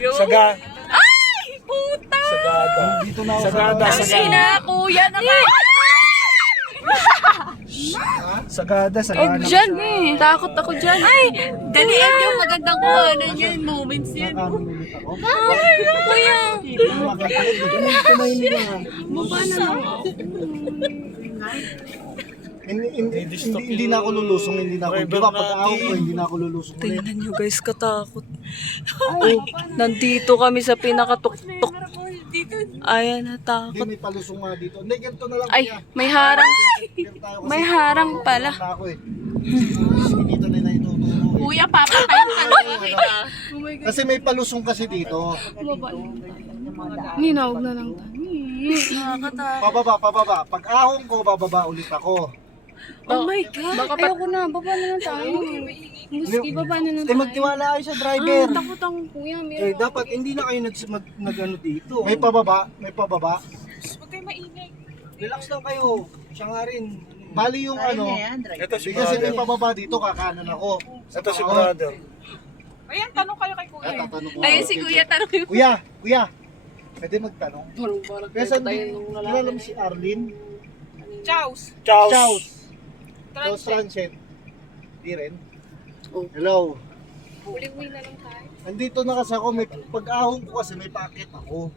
Saga. Ay! Puta! Sagada. Dito na ako Sagada, sa... Sina, kuya naman! Sagada, Huwag sagada. dyan eh. Takot ako dyan. Ay! Dalian yung magandang kuhanan yan. Moments yan. Nakanulit ako. Ay, kuya! Kumain ka. Baba na lang. Hindi na ako lulusong, hindi na ako. Di ba, pag-aawak ko, hindi na ako lulusong. Tingnan nyo guys, katakot. Oh, nandito kami sa pinakatuktok. Ayan, Hindi, natakot. may palusong nga dito. Hindi, ganito na lang. Ay, kaya. may harang. Ganito tayo kasi. May harang pala. Na ako eh. Dito na na ituturo eh. Kuya, papatayin talaga kita. Kasi may palusong kasi dito. Ninawag na lang tayo. Nakakatakot. Pababa. Pag ahon ko, bababa ulit ako. Oh my God. Baka Ayoko na, baba na lang tayo. Muski, baba na lang Eh, tayo. magtiwala kayo sa driver. Takot ako, kuya. Eh, dapat hindi na kayo nag-ano dito. May pababa. Huwag kayo maingay. Relax lang kayo. Siya nga rin. Bali yung ano. Ito si Kasi may brother. pababa dito, kakanan ako. Ito si brother. Ayan, tanong kayo kay kuya. Tatanong ko. Ayun si kuya, tanong kayo. Kuya. Pwede magtanong. Kasi kilala mo si Arlene? Chows. Chows. Chows Transit. Di rin. Oh. Hello. Uling-uwi na lang tayo. Andito na kasi ako, may pag-ahon ko kasi may packet ako.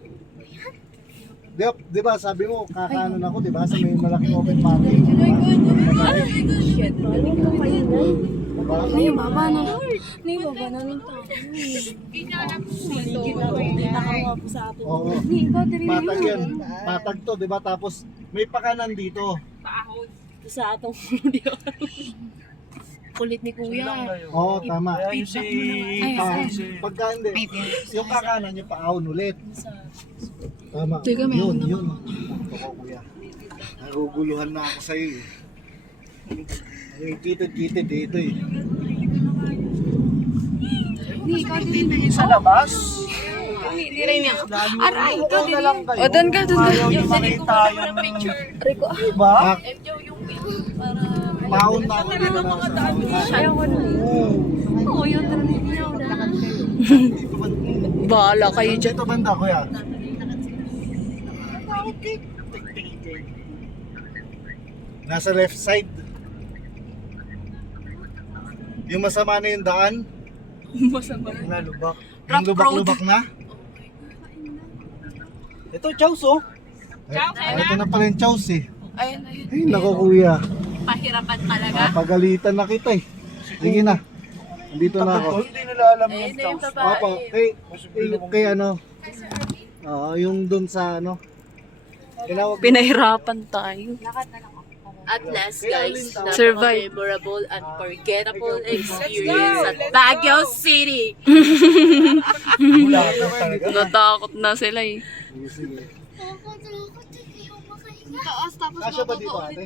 Di ba sabi mo, kakanan ako, di ba? Sa may malaking open market. Shit, maling ka pa yun. Diba? Nay, baba na. Nay, baba na lang tayo. Hindi na ako sa atin. Oo. Nay, battery na Patag yun. yan. Patag to, di ba? Tapos may pakanan dito. Sa atong kulit ni kuya. Oo, tama. Kaya yung si... Pagka hindi, yung kakanan yung paahon ulit. Tama. Teka, may Yun, ahon yun. Ito ko, kuya. Naguguluhan na ako sa'yo eh. Yung kitid-kitid dito eh. Nay, ikaw din. Sa labas. Hindi rin niya. Aray, ito na lang kayo. O, doon ka, doon ka. Ayaw niyo makita yung... Rico, Diba? Paahon na ako dito na sa ayaw ko na. Oo, yun talaga niya. Dito ba? Bahala kayo dyan. Dito banda, kuya. Nasa left side. Yung masama na yung daan. Masama. Na lubak. Rough Yung lubak-lubak na. Ito, Chows oh. Ito na pala yung chows eh. Ayun, ayun. Ay, naku kuya. Pahirapan talaga. Pagalitan na kita eh. Sige na. Andito na ako. Hindi nila alam yung Ayun na yung Chows. Opo, babae. kay ano. Yung dun sa ano. Tinawag Pinahirapan tayo. At last guys, Survive. memorable and unforgettable experience at Baguio City. Wala ka talaga. Natakot na sila eh. Sige. Taas, tapos Kasya ba dito ate?